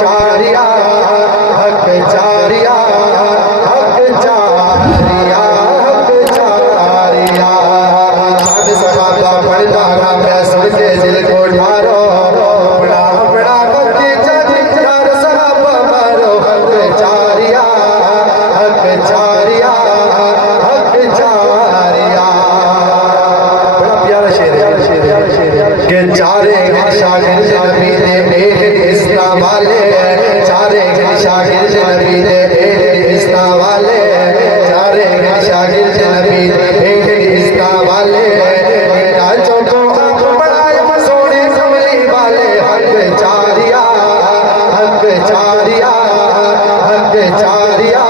चारिया हक चारिया हक चारिया हक चारिया साध सभा का पढ़ता मैं सुन के दिल को ढारो बड़ा बड़ा करती चाची चार साहब मारो हक चारिया हक चारिया हक चारिया। बड़ा प्यारा शेर है कि चारे शागिर्द नबी ने इस्लाम वाले चारे शागिर्द नबी ने इस्लाम वाले चारे शागिर्द नबी ने इस्लाम वाले राजों को आप बढ़ाए सोने कमली वाले हक चारिया हक चारिया हक चारिया